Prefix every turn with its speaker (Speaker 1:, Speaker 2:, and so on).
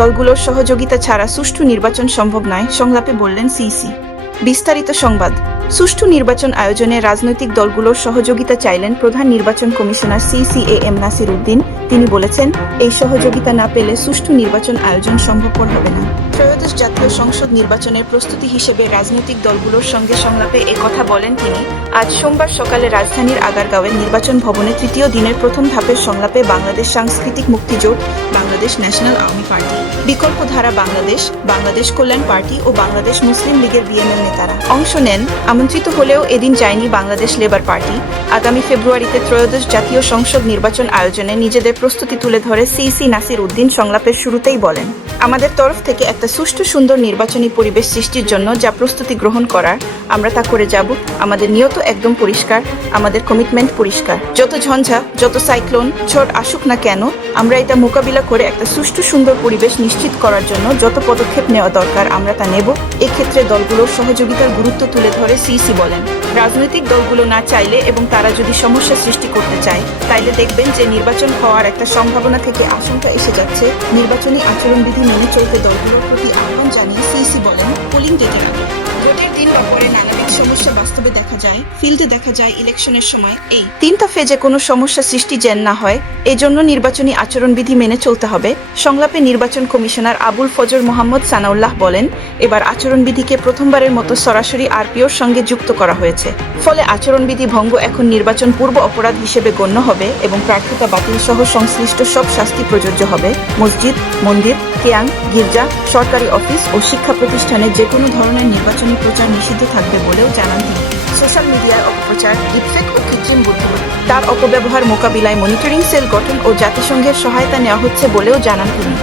Speaker 1: দলগুলোর সহযোগিতা ছাড়া সুষ্ঠু নির্বাচন সম্ভব নয় সংলাপে বললেন সিইসি। বিস্তারিত সংবাদ। সুষ্ঠু নির্বাচন আয়োজনে রাজনৈতিক দলগুলোর সহযোগিতা চাইলেন প্রধান নির্বাচন কমিশনার সিসিএ এম নাসির উদ্দিন তিনি বলেছেন, এই সহযোগিতা না পেলে সুষ্ঠু নির্বাচন আয়োজন সম্ভবপর হবে না। ত্রয়োদশ জাতীয় সংসদ নির্বাচনের প্রস্তুতি হিসেবে রাজনৈতিক দলগুলোর সঙ্গে সংলাপে কথা বলেন তিনি। আজ সোমবার সকালে রাজধানীর আগারগাঁওয়ের নির্বাচন ভবনে তৃতীয় দিনের প্রথম ধাপের সংলাপে Bangladesh Sanskritik Muktijote Bangladesh national Awami party Bikalpa Dhara Bangladesh Bangladesh Kalyan party ও বাংলাদেশ মুসলিম লীগের বিএনএল নেতারা অংশ নেন। আমন্ত্রিত হলেও এদিন যায়নি বাংলাদেশ লেবার পার্টি। আগামী ফেব্রুয়ারিতে ত্রয়োদশ জাতীয় সংসদ নির্বাচন আয়োজনে নিজেদের প্রস্তুতি তুলে ধরে সিসি নাসির উদ্দিন সংলাপের শুরুতেই বলেন। আমাদের তরফ থেকে একটা সুষ্ঠু, সুন্দর নির্বাচনী পরিবেশ সৃষ্টির জন্য যা প্রস্তুতি গ্রহণ করার আমরা তা করে যাব। আমাদের নিয়ত একদম পরিষ্কার, আমাদের কমিটমেন্ট পরিষ্কার। যত ঝঞ্ঝা, যত সাইক্লোন ঝড় আসুক না কেন, আমরা এটা মোকাবিলা করে একটা সুষ্ঠু, সুন্দর পরিবেশ নিশ্চিত করার জন্য যত পদক্ষেপ নেওয়া দরকার আমরা তা নেব। এক্ষেত্রে দলগুলোর সহযোগিতার গুরুত্ব তুলে ধরে সিসি বলেন। রাজনৈতিক দলগুলো না চাইলে এবং তারা যদি সমস্যা সৃষ্টি করতে চায়, তাইলে দেখবেন যে নির্বাচন হওয়ার একটা সম্ভাবনা থেকে আশঙ্কা এসে যাচ্ছে। নির্বাচনী আচরণবিধি মেনে চলতে দলগুলোর প্রতি আহ্বান জানিয়ে সিসি বলেন পোলিং ডেটের আগে ভোটের দিন পরে নানাবিধ সমস্যা বাস্তবে দেখা যায়, ফিল্ডে দেখা যায় ইলেকশনের সময় এই তিনটা ফেজে কোনো সমস্যা সৃষ্টি যেন না হয় নির্বাচনী আচরণবিধি মেনে চলতে হবে, সংলাপে নির্বাচন কমিশনার আবুল ফজর মোহাম্মদ সানাউল্লাহ বলেন, এবার আচরণবিধিকে প্রথমবারের মতো সরাসরি আরপিওর সঙ্গে যুক্ত করা হয়েছে। ফলে আচরণবিধি ভঙ্গ এখন নির্বাচন পূর্ব অপরাধ হিসেবে গণ্য হবে এবং প্রার্থিতা বাতিল সহ সংশ্লিষ্ট সব শাস্তি প্রযোজ্য হবে। মসজিদ, মন্দির, কেয়াং, গির্জা, সরকারি অফিস ও শিক্ষা প্রতিষ্ঠানে যে কোনো ধরনের নির্বাচনী প্রচার নিষিদ্ধ থাকবে বলেও জানান তিনি। সোশ্যাল মিডিয়ায় অপপ্রচার, ডিপফেক ও কৃত্রিম বুদ্ধিমত্তা। তার অপব্যবহার মোকাবিলায় মনিটরিং, সেল গঠন ও জাতিসংঘের সহায়তা নেওয়া হচ্ছে বলেও জানান তিনি।